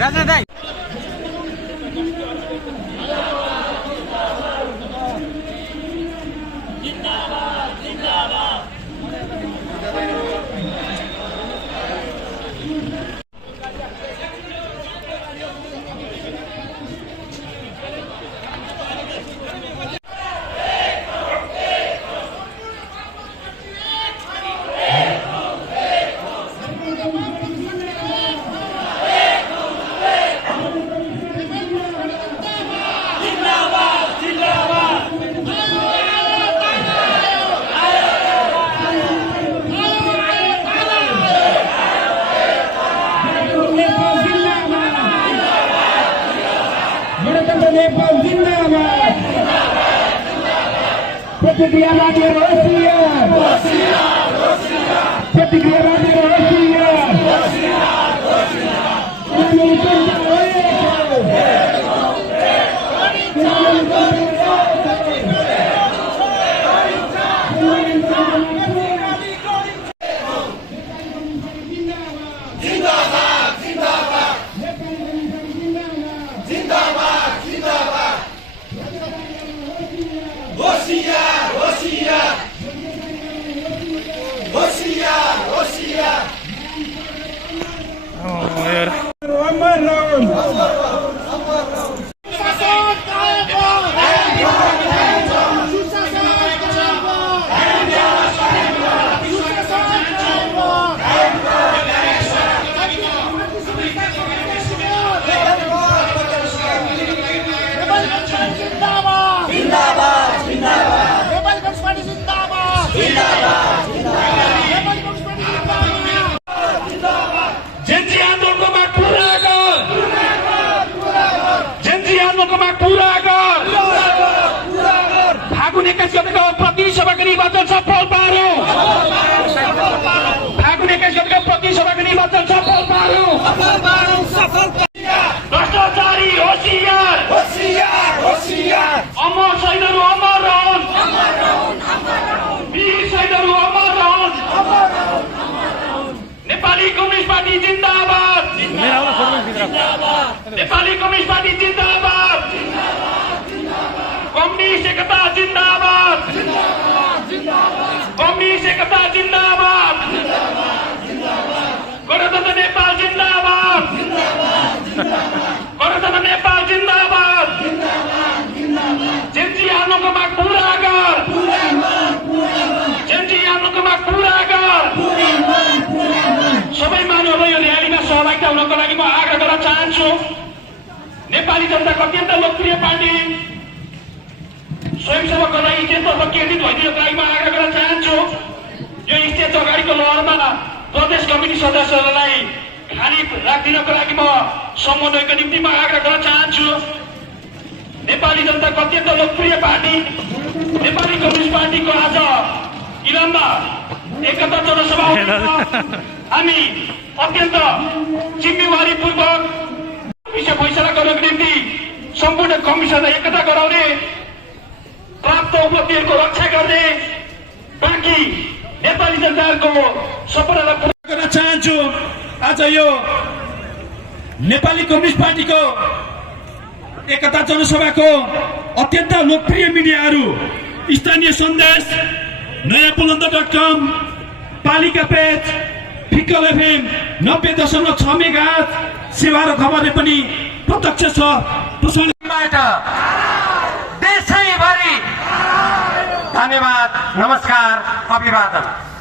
राजा दाई नेपाल जिंदाबाद प्रतिक्रियावादी होशियार प्रतिक्रियावादी फागुन 21 गतेको प्रतिसभाको निर्वाचन सफल पार्यो। फागुन 21 गतेको प्रतिसभाको निर्वाचन सफल पार्यो। भ्रष्टाचारी होशियार अमर शहीदहरू अमर रहन्। वीर शहीदहरू अमर रहन्। नेपाली कम्युनिस्ट पार्टी जिन्दाबाद। नेपाली कम्युनिस्ट पार्टी जिन्दाबाद। कम्युनिस्ट एकता जिन्दाबाद। कम्युनिस्ट एकता जिन्दाबाद। गणतन्त्र नेपाल जिन्दाबाद। गणतन्त्र नेपाल जिन्दाबाद। जेन्जी आन्दोलनको माग पूरा गर। जेन्जी आन्दोलनको माग पूरा गर। सबै मानवहरूलाई यो र्यालीमा सहभागिता हुनको लागि म आग्रह गर्न चाहन्छु। नेपाली जनताको अत्यन्त लोकप्रिय पार्टी स्वयंसेवकको लागि स्टेजतर्फ केन्द्रित भइदिनको लागि म आग्रह गर्न चाहन्छु। यो स्टेज अगाडिको लहरमा प्रदेश कमिटी सदस्यहरूलाई खाली राखिदिनको लागि म समन्वयको निम्ति म आग्रह गर्न चाहन्छु। नेपाली जनताको अत्यन्त लोकप्रिय पार्टी नेपाली कम्युनिस्ट पार्टीको आज इलाममा एकता जनसभा हामी अत्यन्त जिम्मेवारीपूर्वक विषय फैसला गर्नको निम्ति सम्पूर्ण कमिसनलाई एकता गराउने, प्राप्त उपलब्धिहरूको रक्षा गर्ने, बाँकी नेपाली जनताहरूको सपनालाई पूरा गर्न चाहन्छु। आज यो नेपाली कम्युनिस्ट पार्टीको एकता जनसभाको अत्यन्त लोकप्रिय मिडियाहरू स्थानीय सन्देश, नयाँ बुलन्द.com, पालिका पेज, फिक्कल FM 90.6 मेगाहर्ज सेवा र खबरले पनि प्रत्यक्ष छ। देशैभरि धन्यवाद, नमस्कार, अभिवादन।